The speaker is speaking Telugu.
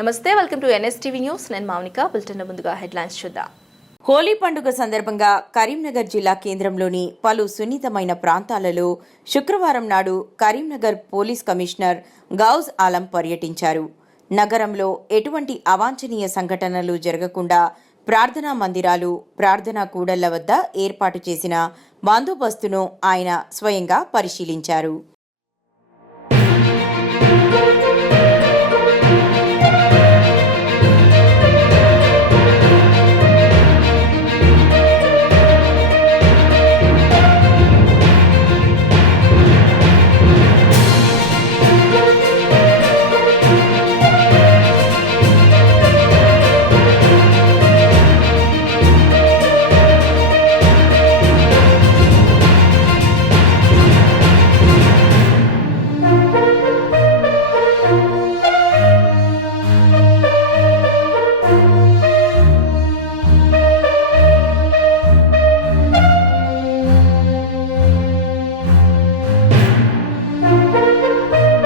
నమస్తే, వెల్కమ్ టు ఎన్ఎస్టీవీ న్యూస్. నేను మౌనిక. బులెటిన్ ముందుగా హెడ్లైన్స్ చూద్దాం. హోలీ పండుగ సందర్భంగా కరీంనగర్ జిల్లా కేంద్రంలోని పలు సున్నితమైన ప్రాంతాలలో శుక్రవారం నాడు కరీంనగర్ పోలీస్ కమిషనర్ గౌజ్ ఆలం పర్యటించారు. నగరంలో ఎటువంటి అవాంఛనీయ సంఘటనలు జరగకుండా ప్రార్థనా మందిరాలు, ప్రార్థనా కూడళ్ల వద్ద ఏర్పాటు చేసిన బందోబస్తును ఆయన స్వయంగా పరిశీలించారు.